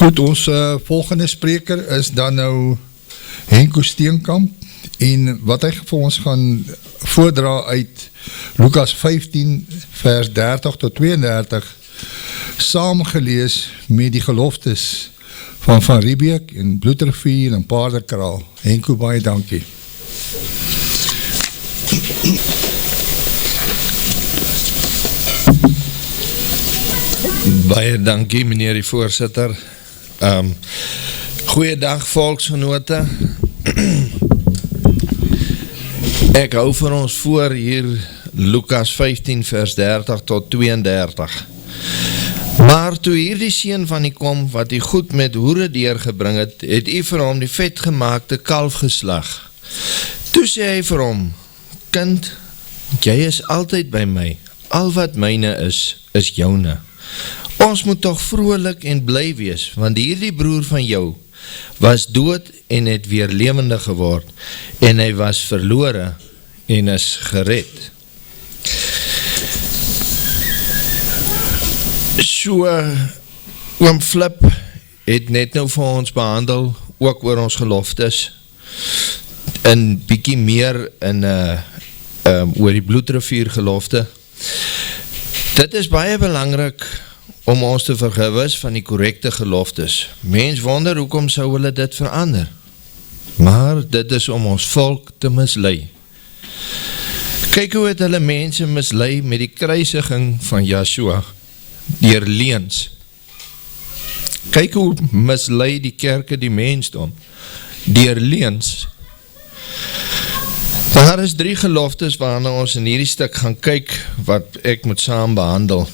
Goed, ons volgende spreker is dan nou Henko Steenkamp, en wat hy vir ons gaan voordra uit Lukas 15 vers 30 tot 32, saamgelees met die geloftes van Riebeek en Bloedrivier en Paardekraal. Henko, baie dankie. Baie dankie, meneer die voorsitter. Goeiedag, volksgenote. Ek hou vir ons voor hier Lukas 15 vers 30 tot 32. Maar toe hier die seun van die kom, wat die goed met hoere deurgebring het, het hy vir hom die vetgemaakte kalf geslag. Toe sê hy vir hom, kind, jy is altyd by my, al wat myne is joune. Ons moet toch vrolik en bly wees, want hierdie broer van jou was dood en het weer lewendig geword, en hy was verlore en is gered. So, oom Flip het net nou vir ons behandel, ook oor ons geloftes, en bietjie meer in oor die Bloedrivier gelofte. Dit is baie belangrik om ons te vergewis van die korrekte geloftes. Mens wonder hoekom sou hulle dit verander. Maar dit is om ons volk te mislei. Kyk hoe het hulle mense mislei met die kruisiging van Yeshua, deur leuns. Kyk hoe mislei die kerke die mensdom, deur leuns. Daar is 3 geloftes waarna ons in hierdie stuk gaan kyk, wat ek moet saam behandel.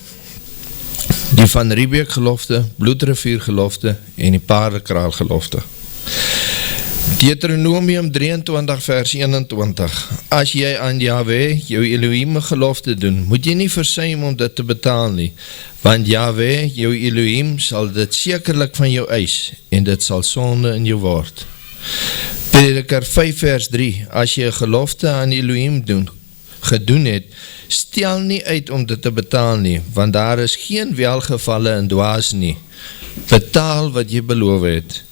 Die van Riebeek gelofte, Bloedrivier gelofte en die Paardekraal gelofte. Deuteronomium 23 vers 21. As jy aan Yahweh, jou Elohim gelofte doen, moet jy nie versuim om dit te betaal nie, want Yahweh, jou Elohim, sal dit sekerlik van jou eis, en dit sal sonde in jou word. Prediker 5 vers 3. As jy 'n gelofte aan Elohim gedoen het, stel nie uit om dit te betaal nie, want daar is geen welgevalle in dwaas nie. Betaal wat jy beloof het.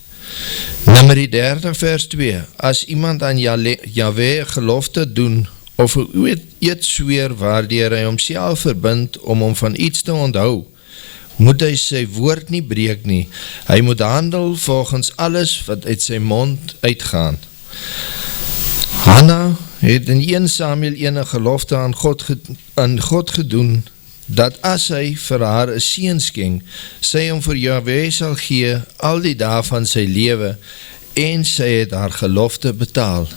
Nummer 30 vers 2. As iemand aan Yahweh gelofte doen, of 'n eed sweer waardeur hy homself verbind om hom van iets te onthou, moet hy sy woord nie breek nie. Hy moet handel volgens alles wat uit sy mond uitgaan. Hanna het in 1 Samuel 1 gelofte aan God gedoen, dat as hy vir haar 'n seun skenk, sy hom vir Yahweh sal gee al die dae van sy lewe, en sy het haar gelofte betaal.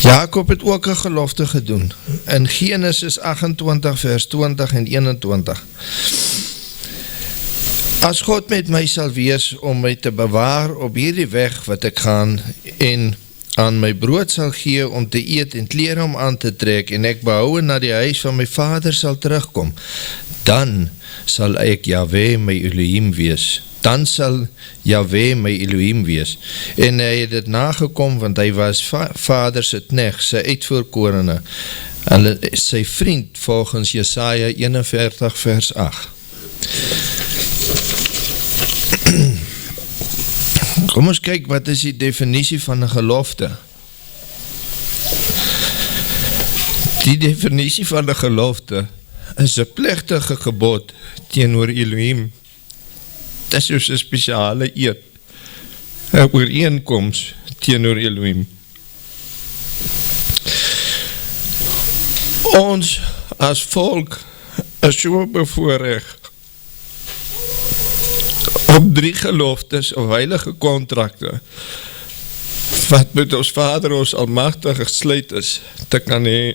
Jakob het ook 'n gelofte gedoen, in Genesis 28 vers 20 en 21. As God met my sal wees om my te bewaar op hierdie weg wat ek gaan, en aan my brood sal gee om te eet en klere om aan te trek, en ek behou na die huis van my vader sal terugkom, dan sal ek Yahweh my Elohim wees. Dan sal Yahweh my Elohim wees. En hy het dit nagekom, want hy was vader se knegt, sy uitverkorene, en sy vriend volgens Jesaja 41 vers 8. Kom ons kyk, wat is die definisie van 'n gelofte? Die definisie van 'n gelofte is 'n plegtige gebod teenoor Elohim. Dit is soos 'n spesiale eed, 'n ooreenkoms teenoor Elohim. Ons as volk is so bevoorreg om 3 geloftes of heilige kontrakte wat met ons Vader, ons Almagtige gesluit is, te kan hê.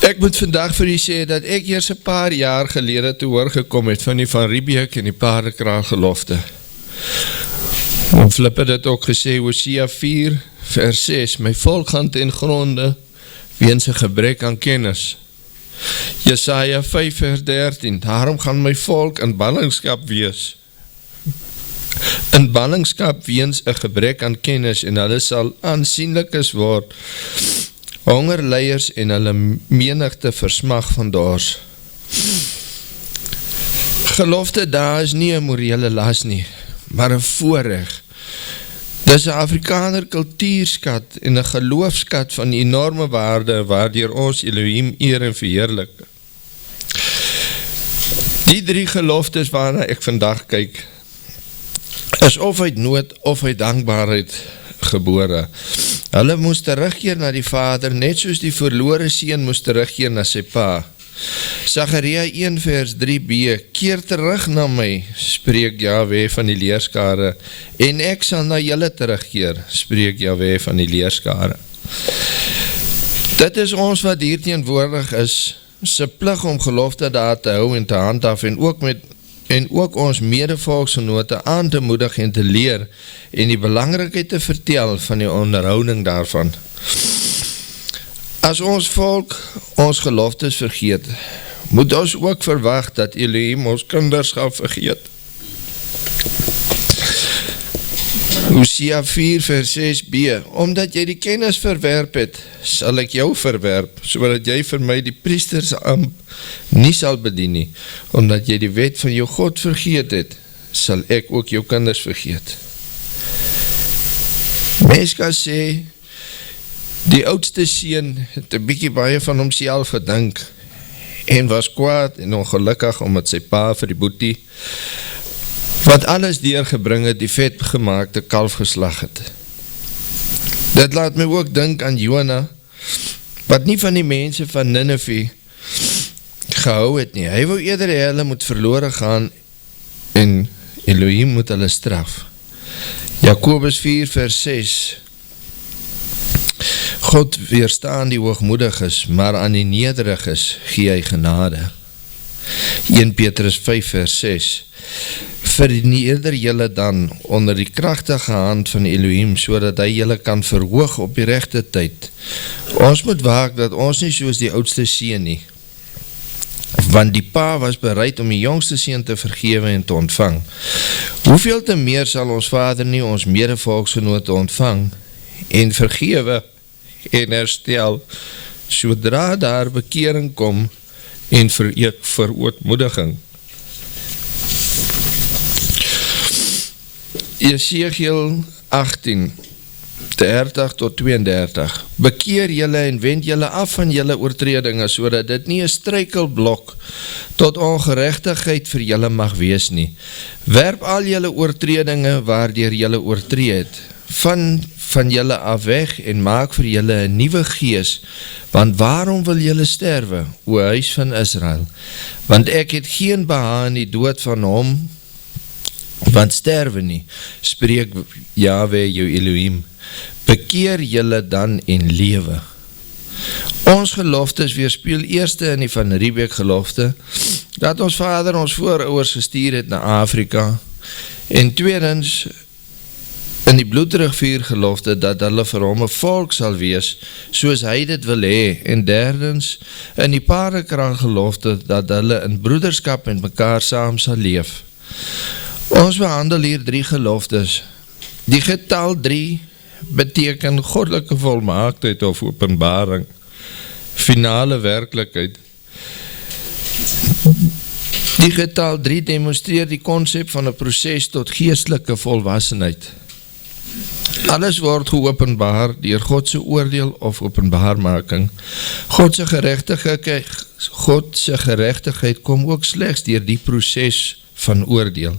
Ek moet vandag vir u sê dat ek eers 'n paar jaar gelede te hoor gekom het van die van Riebeek en die Paardekraal gelofte. Om Flip het dit ook gesê, Hosea 4 vers 6, my volk gaan ten gronde weens 'n gebrek aan kennis. Jesaja 5 vers 13, daarom gaan my volk in ballingskap wees. In ballingskap weens 'n gebrek aan kennis, en hulle sal aansienlikes word, hongerleiers en hulle menigte versmag van dors. Gelofte daar is nie 'n morele las nie, maar 'n voorreg. Dis 'n Afrikaner kultuurskat en 'n geloofskat van enorme waarde waardeur ons Elohim eer en verheerlik. Die 3 geloftes waarna ek vandag kyk, is of uit nood of uit dankbaarheid gebore. Hulle moes terugkeer na die Vader, net soos die verlore seun moes terugkeer na sy pa. Sagaria 1 vers 3b, keer terug na my, spreek Jahwe van die leerskare, en ek sal na julle terugkeer, spreek Jahwe van die leerskare. Dit is ons wat hier teenwoordig is, se plig om gelofte daar te hou en te handhaaf, en ook ons medevolksgenote aan te moedig en te leer, en die belangrikheid te vertel van die onderhouding daarvan. As ons volk ons geloftes vergeet, moet ons ook verwag dat Elohim ons kinders gaan vergeet. Hosea 4 vers 6b, omdat jy die kennis verwerp het, sal ek jou verwerp, sodat jy vir my die priestersambt nie sal bedien nie, omdat jy die wet van jou God vergeet het, sal ek ook jou kinders vergeet. Mens kan sê, die oudste seun het 'n bietjie baie van homself gedink, en was kwaad en ongelukkig omdat sy pa vir die boetie, wat alles deurgebring het, die vetgemaakte kalf geslag het. Dit laat my ook dink aan Jona, wat nie van die mense van Nineve gehou het nie. Hy wou eerder hulle moet verlore gaan en Elohim moet hulle straf. Jakobus 4 vers 6, God weerstaan die hoogmoediges, maar aan die nederiges gee hy genade. 1 Petrus 5 vers 6, verneder julle dan onder die kragtige hand van Elohim, sodat hy julle kan verhoog op die regte tyd. Ons moet waak dat ons nie soos die oudste seun nie, want die pa was bereid om die jongste seun te vergewe en te ontvang. Hoeveel te meer sal ons Vader nie ons medevolksgenote ontvang en vergewe en herstel, sodra daar bekering kom en verootmoediging. Jesegiel 18, 30 tot 32. Bekeer julle en wend julle af van julle oortredinge, sodat dit nie 'n struikelblok tot ongeregtigheid vir julle mag wees nie. Werp al julle oortredinge waardeur julle oortree het, van julle af weg en maak vir julle 'n nuwe gees, want waarom wil julle sterwe, o huis van Israel? Want ek het geen behaag in die dood van hom, want sterwe nie, spreek Jahwe jou Elohim. Bekeer julle dan en lewe. Ons geloftes weerspieël eerste in die Van Riebeeck gelofte, dat ons Vader ons voorouers gestuur het na Afrika, en tweedens in die Bloedrugvuur gelofte, dat hulle vir hom 'n volk sal wees, soos hy dit wil hê, en derdens in die Paardekraal gelofte, dat hulle in broederskap met mekaar saam sal leef. Ons behandel hier 3 geloftes. Die getal 3 beteken goddelike volmaaktheid of openbaring, finale werklikheid. Die getal 3 demonstreer die konsep van 'n proses tot geestelike volwassenheid. Alles word geopenbaar deur God se oordeel of openbaarmaking. God se geregtigheid kom ook slegs deur die proses van oordeel.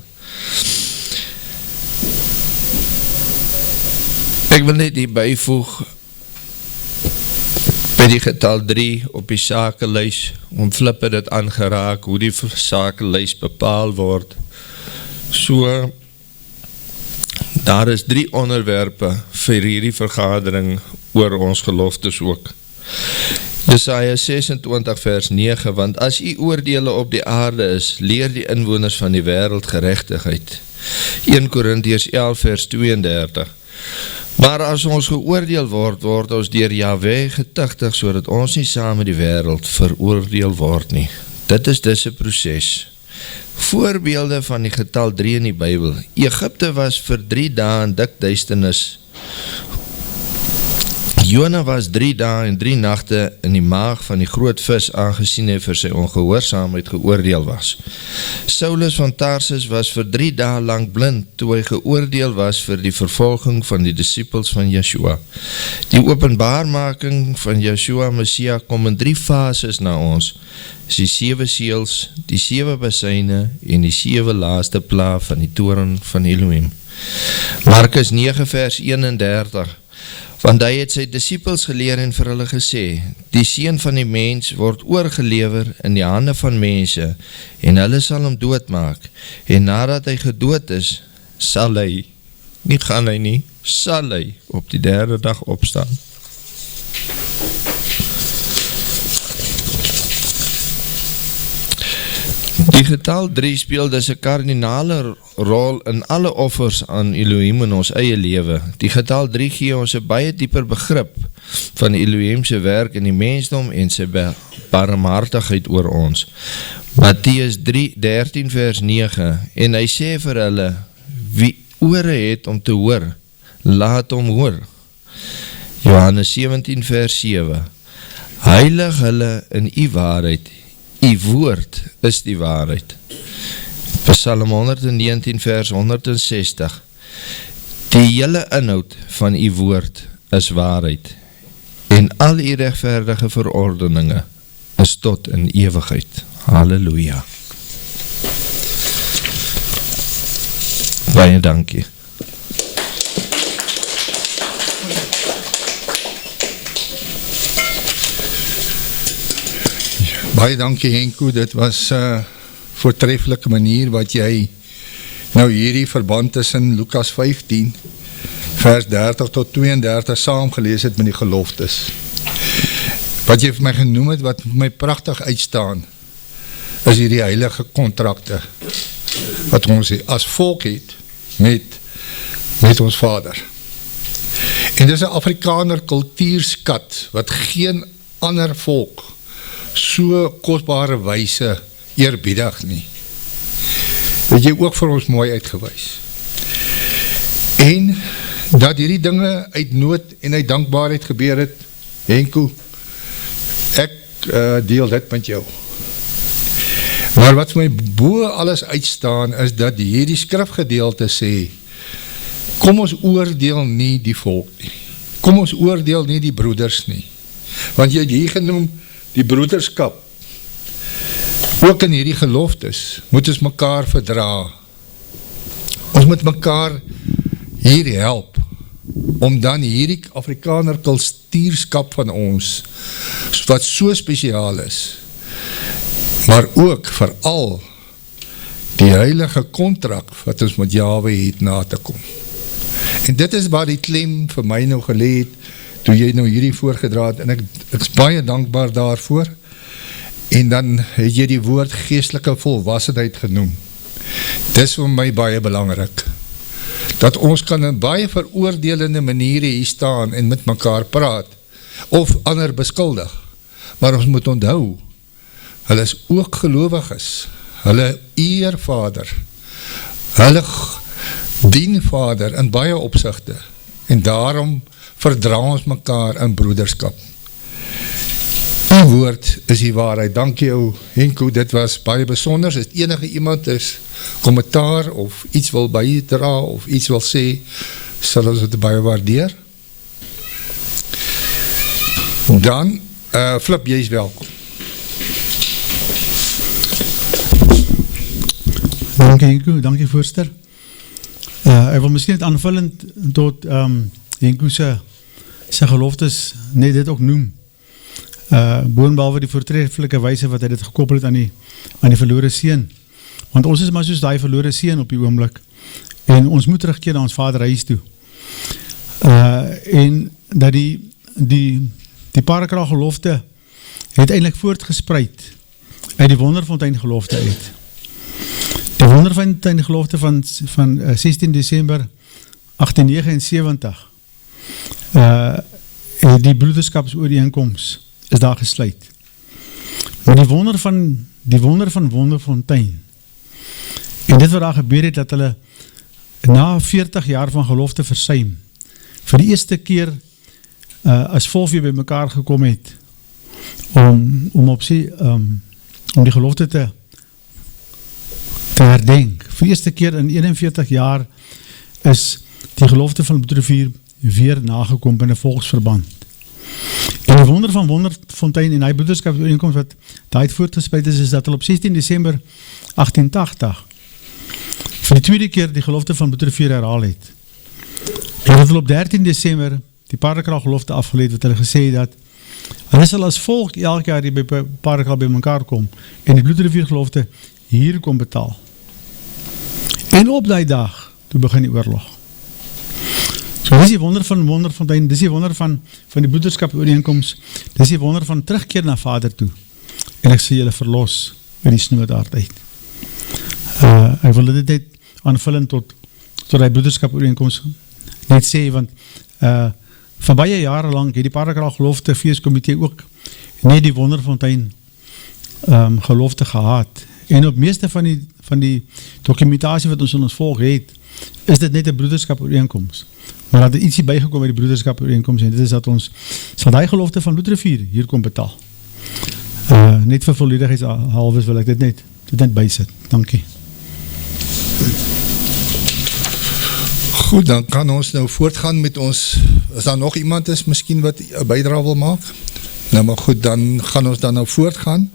Ek wil net hier byvoeg by die getal 3 op die sakelys, om Flippe dit aangeraak, hoe die sakelys bepaal word. So, daar is 3 onderwerpe vir hierdie vergadering oor ons geloftes ook. Jesaja 26 vers 9, want as u oordeele op die aarde is, leer die inwoners van die wêreld geregtigheid. 1 Korintiërs 11 vers 32. Maar as ons geoordeel word, word ons deur Jahwe getuigtig, sodat ons nie saam met die wêreld veroordeel word nie. Dit is dus 'n proses. Voorbeelde van die getal 3 in die Bybel. Egipte was vir 3 dae in dik duisternis. Jona was 3 dae en 3 nagte in die maag van die groot vis, aangesien hy vir sy ongehoorsaamheid geoordeel was. Saulus van Tarsus was vir 3 dae lang blind, toe hy geoordeel was vir die vervolging van die disciples van Yeshua. Die openbaarmaking van Yeshua Messia kom in 3 fases na ons, die 7 seels, die 7 besyne en die 7 laaste pla van die toren van Elohim. Markus 9 vers 31, want hy het sy disciples geleer en vir hulle gesê, die seun van die mens word oorgelewer in die hande van mense, en hulle sal hom doodmaak, en nadat hy gedood is, sal hy, nie gaan hy nie, sal hy op die 3de dag opstaan. Die getal 3 speel dus 'n kardinale rol in alle offers aan Elohim in ons eie lewe. Die getal 3 gee ons 'n baie dieper begrip van Elohim se werk in die mensdom en sy barmhartigheid oor ons. Matteus 13 vers 9, en hy sê vir hulle, wie ore het om te hoor, laat hom hoor. Johannes 17 vers 7, heilig hulle in u waarheid, u woord is die waarheid. Psalm 119 vers 160, die hele inhoud van u woord is waarheid, en al u regverdige verordeninge is tot in ewigheid. Halleluja. Baie dankie. Baie dankie Henko, dit was voortreffelike manier wat jy nou hierdie verband tussen Lukas 15 vers 30 tot 32 saam gelees het met die geloftes. Wat jy vir my genoem het, wat vir my pragtig uitstaan, is hierdie heilige kontrakte wat ons as volk het met ons Vader. En dis 'n Afrikaner kultuurskat wat geen ander volk so kostbare wyse eerbiedig nie. Het jy ook vir ons mooi uitgewys. En dat hierdie dinge uit nood en uit dankbaarheid gebeur het, Henko, ek deel dit met jou. Maar wat vir my bo alles uitstaan is dat hierdie skrifgedeelte sê, kom ons oordeel nie die volk nie. Kom ons oordeel nie die broeders nie. Want jy het hier genoem die broederskap. Ook in hierdie geloftes moet ons mekaar verdra. Ons moet mekaar hier help om dan hierdie Afrikaner kultuurskap van ons, wat so spesiaal is, maar ook veral die heilige kontrak wat ons met Yahweh het na te kom. En dit is waar die klem vir my nou geleed, toe jy nou hierdie voorgedra het, en ek is baie dankbaar daarvoor, en dan het jy die woord geestelike volwassenheid genoem. Dis vir my baie belangrik, dat ons kan in baie veroordelende maniere hier staan en met mekaar praat, of ander beskuldig, maar ons moet onthou, hulle is ook gelowiges, hulle eer Vader, hulle dien Vader in baie opsigte, en daarom verdra ons mekaar in broederskap. Die woord is die waarheid. Dank jou Henko, dit was baie besonders. As enige iemand is kommentaar of iets wil bydra of iets wil sê, sal ons dit baie waardeer. Dan, Flip, jy is welkom. Dankie Henko, dankie voorster. Ek wil miskien het aanvullend tot Henko sy geloftes net dit ook noem. Boonbehalwe die voortreffelike wyse wat hy dit gekoppel het aan die verlore seun. Want ons is maar soos die verlore seun op die oomblik. En ons moet terugkeer na ons Vader huis toe. En dat die parakraag gelofte het eintlik voortgespreid uit die wonderfontein gelofte uit. Die wonderfontein gelofte van 16 Desember 1879 die broederskapsooreenkoms is daar gesluit. Maar die wonder van Wonderfontein, en dit wat daar gebeur het, dat hulle na 40 jaar van gelofte versuim, vir die eerste keer as volk weer by mekaar gekom het, om die gelofte te herdenk. Vir die eerste keer in 41 jaar is die gelofte van Bloedrivier weer nagekom in 'n volksverband. En die wonder van Wonderfontein en die broederskapsooreenkoms wat daai voortgespuit is dat hulle op 16 Desember 1880 vir die tweede keer die gelofte van Bloedrivier herhaal het. En dat hulle op 13 Desember die Paardekraal gelofte afgeleid wat hulle gesê het dat hulle sal as volk elke jaar die by Paardekraal by mekaar kom en die Bloedrivier gelofte hier kom betaal. En op die dag, toe begin die oorlog. So dis die wonder van Wonderfontein, dis die wonder van die broederskap ooreenkoms, dis die wonder van terugkeer na Vader toe. En ek sê julle verlos uit die snoedaard uit. Ek wil dit net aanvullen tot die broederskap ooreenkoms net sê, want van baie jare lang het die Paardekraal gelofte feeskomitee ook net die Wonderfontein gelofte gehad. En op meeste van die dokumentasie wat ons in ons volk het, is dit net 'n broederskap ooreenkoms. Maar dat er ietsie bygekom by die broederskap ooreenkoms en dit is dat ons sal die gelofte van Bloedrivier hier kom betaal. Net vir volledigheidshalwes wil ek dit net bysit. Dankie. Goed, dan kan ons nou voortgaan met ons, as daar nog iemand is, miskien wat 'n bydrae wil maak. Nou maar goed, dan gaan ons dan nou voortgaan.